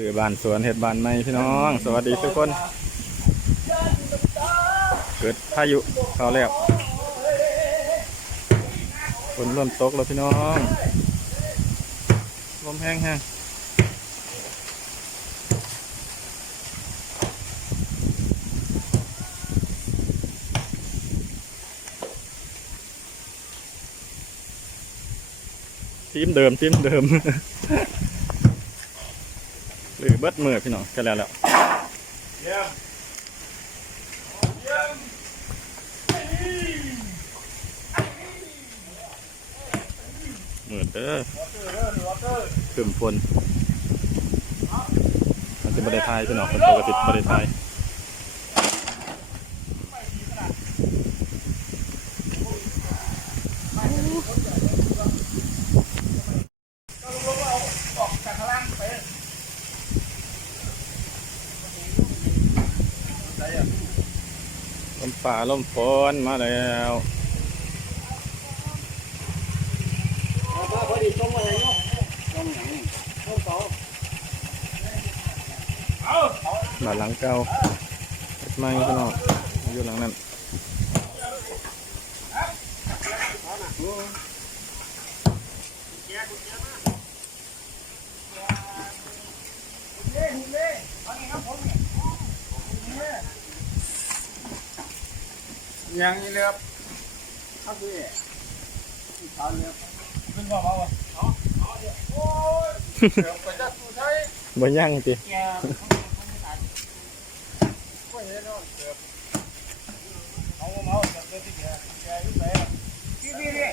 หรือบ้านสวนเห็ดบ้านไม้พี่น้อง สวัสดีทุกคน เกิดพายุเขาแล้วฝนเริ่มตกแล้วพี่น้องลมแห้งแห้งทีมเดิมทีมเดิม หรือเบิดมือพี่น้องกันแล้วแล้วเหมือนเด้อขึ้นฝนมันจะบริทายพี่น้องเป็นปกติบริทาย ลมป่าลมฝนมาแล้วบ้านหลังเก่าเฮ็ดใหม่พี่น้ออยู่หลังนั้น ยังนี่เลยครับครับพี่ตอนนี้ขึ้นว่าเบาอะเอาเอาเดี๋ยวโอ้ยเดี๋ยวไปจัดผู้ใช้บ่ย่างติแกก็เห็นเนาะเดี๋ยวเอาเมาเดี๋ยวเดี๋ยวที่แกแกอยู่ไหนพี่พี่พี่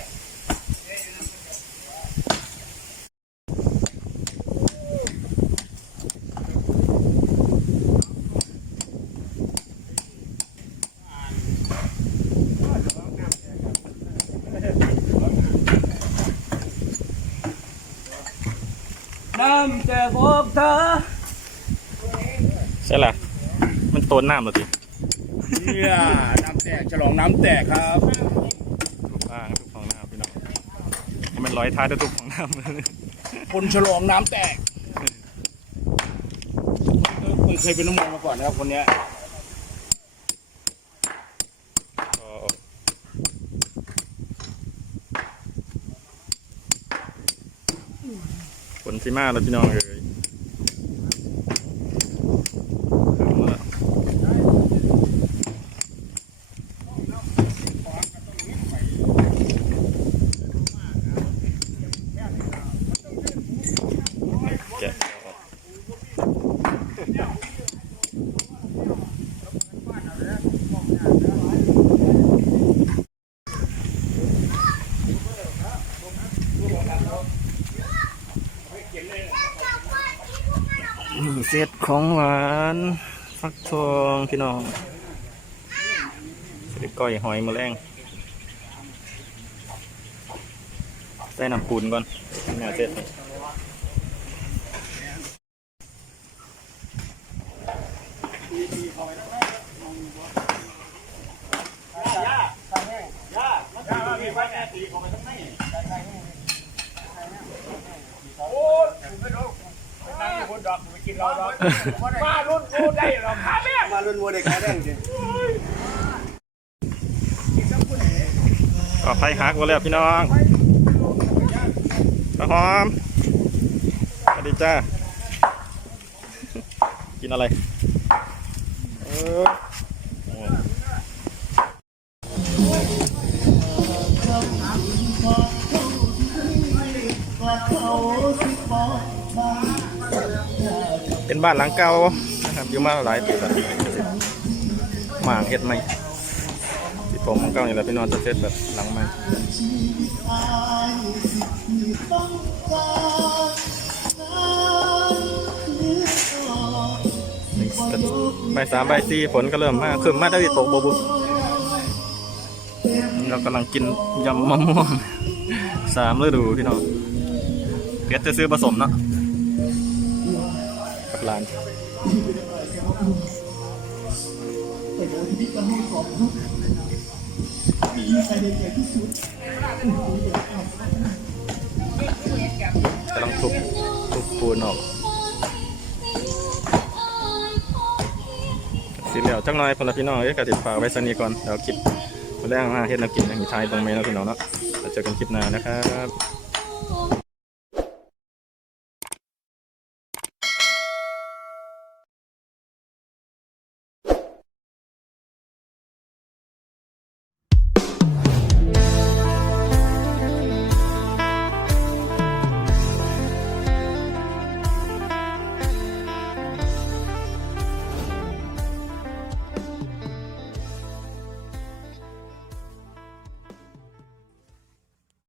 ำแต่บอกเธอใช่ล่ะ มันโตนน้ำแล้วติเนี่ยน้ำแตกฉลองน้ำแตกครับทุกอ่างทุกของน้ำพี่น้องมันร้อยท้ายทุกของน้ำคนฉลองน้ำแตกมันเคยเป็นน้ำมันมาก่อนนะครับคนเนี้ย ก็ ฝนสิมาแล้วพี่น้องเอ้ยถึงแล้วแกะออก นี่เซตของหวานฟักทองพี่น้องเสร็จก้อยหอยมะแมลงใส่น้ำปูนก่อนเนี่ยเสร็จ มารุ่นรุ่นได้หรอครับแม่มาลุ้นวัวเด็กขาแดงจริงก็ไฟฮักไว้แล้วพี่น้องข้าวหอมสวัสดีจ้า กินอะไรเออโอ้ เป็นบ้านหลังเก่านะครับอยู่มาหลายปีแล้วหมางเห็ดไหมที่ผมของเก่าอย่างไรพี่นอนจะเซตแบบหลังไม้ใบสามใบสี่ฝนก็เริ่มมากขึ้นมาได้ตกบบุเรากำลังกินยำมะม่วงสามฤดูพี่น้องเพชรจะซื้อผสมเนาะ ร้านกำลังทุบทุบปูนออกสิเหลียวจังน้อยพลพี่น้องเอ้ยกระติดฝากไว้สนีก่อนเดี๋ยวคลิปแรกมาเฮ็ดน้ำกินน้ำกินายตรงเมนแล้วพี่น้องเนาะแล้เจอกันคลิปหน้านะครับ